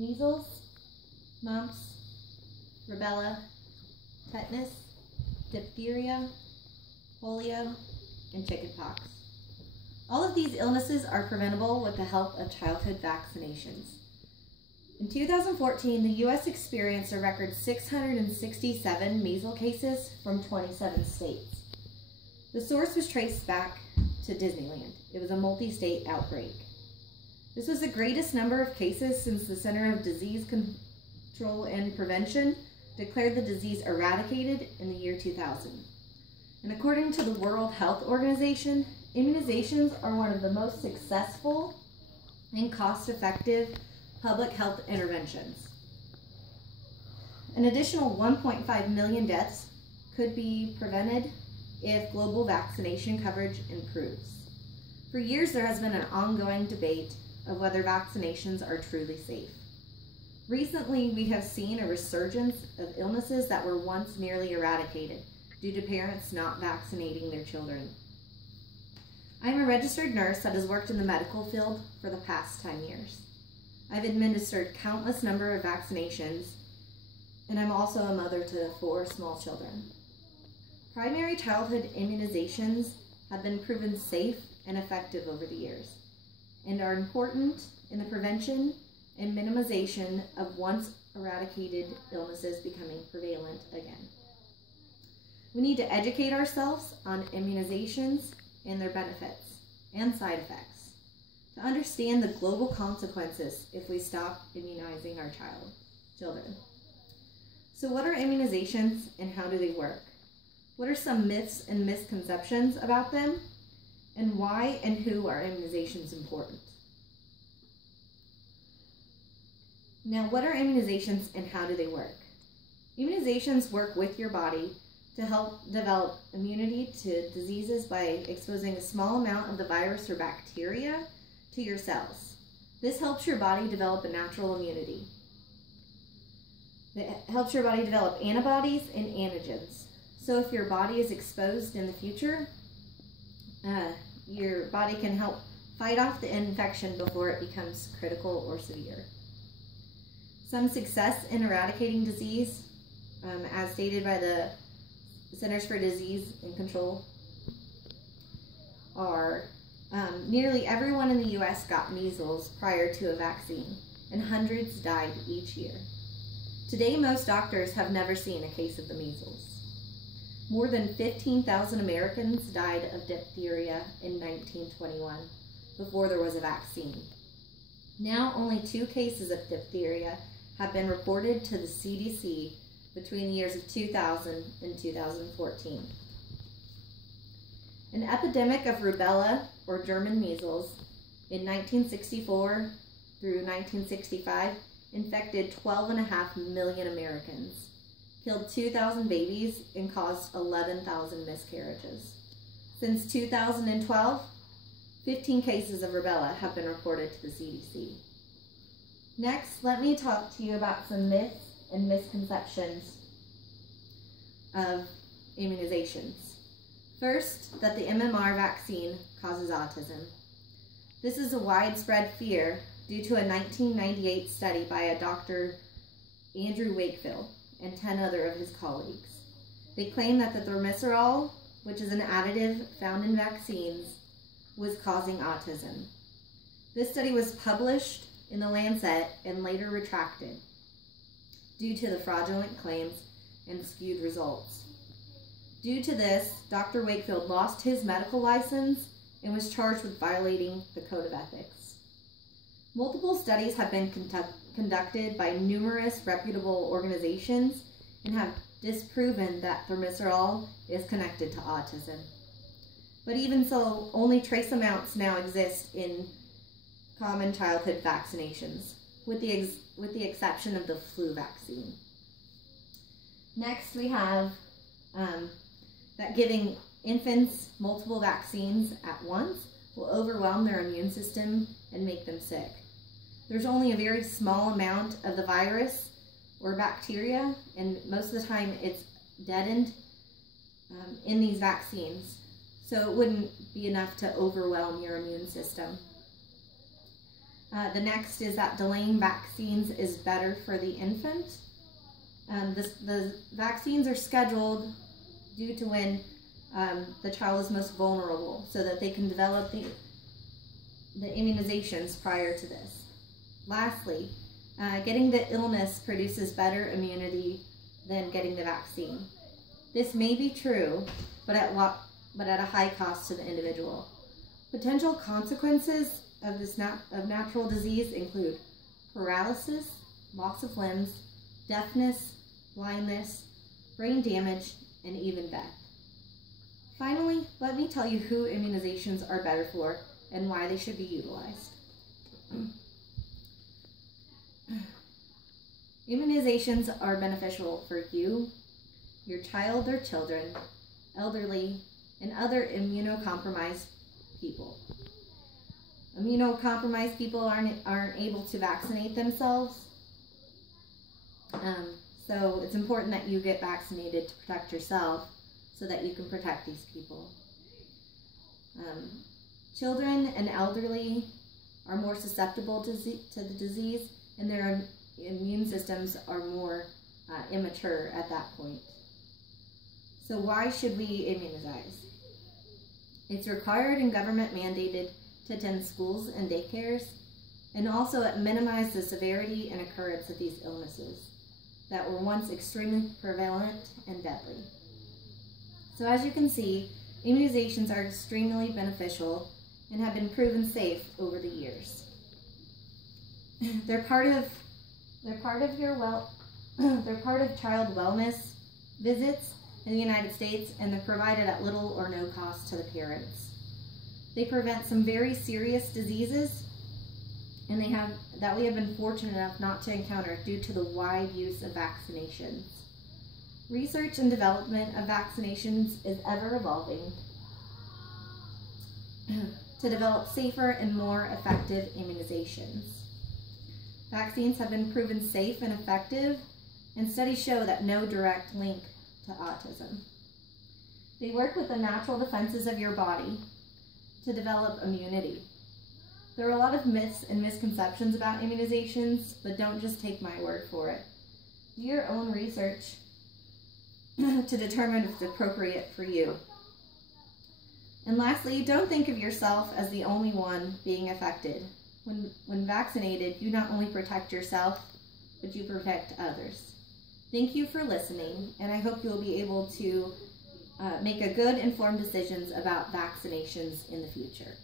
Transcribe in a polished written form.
measles, mumps, rubella, tetanus, diphtheria, polio, and chickenpox. All of these illnesses are preventable with the help of childhood vaccinations. In 2014, the U.S. experienced a record 667 measles cases from 27 states. The source was traced back to Disneyland. It was a multi-state outbreak. This was the greatest number of cases since the Center of Disease Control and Prevention declared the disease eradicated in the year 2000. And according to the World Health Organization, immunizations are one of the most successful and cost-effective public health interventions. An additional 1.5 million deaths could be prevented if global vaccination coverage improves. For years, there has been an ongoing debate of whether vaccinations are truly safe. Recently, we have seen a resurgence of illnesses that were once nearly eradicated due to parents not vaccinating their children. I am a registered nurse that has worked in the medical field for the past 10 years. I've administered countless number of vaccinations, and I'm also a mother to 4 small children. Primary childhood immunizations have been proven safe and effective over the years and are important in the prevention and minimization of once eradicated illnesses becoming prevalent again. We need to educate ourselves on immunizations and their benefits and side effects to understand the global consequences if we stop immunizing our children. So what are immunizations and how do they work? What are some myths and misconceptions about them? And why and who are immunizations important? Now, what are immunizations and how do they work? Immunizations work with your body to help develop immunity to diseases by exposing a small amount of the virus or bacteria to your cells. This helps your body develop a natural immunity. It helps your body develop antibodies and antigens. So if your body is exposed in the future, your body can help fight off the infection before it becomes critical or severe. Some success in eradicating disease, as stated by the Centers for Disease and Control, are nearly everyone in the U.S. got measles prior to a vaccine, and hundreds died each year. Today, most doctors have never seen a case of the measles. More than 15,000 Americans died of diphtheria in 1921 before there was a vaccine. Now, only 2 cases of diphtheria have been reported to the CDC between the years of 2000 and 2014. An epidemic of rubella, or German measles, in 1964 through 1965 infected 12.5 million Americans, killed 2,000 babies, and caused 11,000 miscarriages. Since 2012, 15 cases of rubella have been reported to the CDC. Next, let me talk to you about some myths and misconceptions of immunizations. First, that the MMR vaccine causes autism. This is a widespread fear due to a 1998 study by a Dr. Andrew Wakefield and 10 other of his colleagues. They claim that the thimerosal, which is an additive found in vaccines, was causing autism. This study was published in The Lancet and later retracted due to the fraudulent claims and skewed results. Due to this, Dr. Wakefield lost his medical license and was charged with violating the Code of Ethics. Multiple studies have been conducted by numerous reputable organizations and have disproven that thimerosal is connected to autism. But even so, only trace amounts now exist in common childhood vaccinations, with the exception of the flu vaccine. Next, we have that giving infants multiple vaccines at once will overwhelm their immune system and make them sick. There's only a very small amount of the virus or bacteria, and most of the time it's deadened in these vaccines, so it wouldn't be enough to overwhelm your immune system. The next is that delaying vaccines is better for the infant. The vaccines are scheduled due to when the child is most vulnerable, so that they can develop the immunizations prior to this. Lastly, getting the illness produces better immunity than getting the vaccine. This may be true, but at a high cost to the individual. Potential consequences of natural disease include paralysis, loss of limbs, deafness, blindness, brain damage, and even death. Finally, let me tell you who immunizations are better for and why they should be utilized. Immunizations are beneficial for you, your child or children, elderly, and other immunocompromised people. Immunocompromised people aren't able to vaccinate themselves, so it's important that you get vaccinated to protect yourself so that you can protect these people. Children and elderly are more susceptible to the disease, and their immune systems are more immature at that point. So why should we immunize? It's required and government mandated to attend schools and daycares, and also it minimized the severity and occurrence of these illnesses that were once extremely prevalent and deadly. So as you can see, immunizations are extremely beneficial and have been proven safe over the years. They're part of child wellness visits in the United States, and they're provided at little or no cost to the parents. They prevent some very serious diseases, and we have been fortunate enough not to encounter due to the wide use of vaccinations. Research and development of vaccinations is ever evolving to develop safer and more effective immunizations. Vaccines have been proven safe and effective, and studies show that no direct link to autism. They work with the natural defenses of your body to develop immunity. There are a lot of myths and misconceptions about immunizations, but don't just take my word for it. Do your own research to determine if it's appropriate for you. And lastly, don't think of yourself as the only one being affected. When vaccinated, you not only protect yourself, but you protect others. Thank you for listening, and I hope you'll be able to make a good, informed decisions about vaccinations in the future.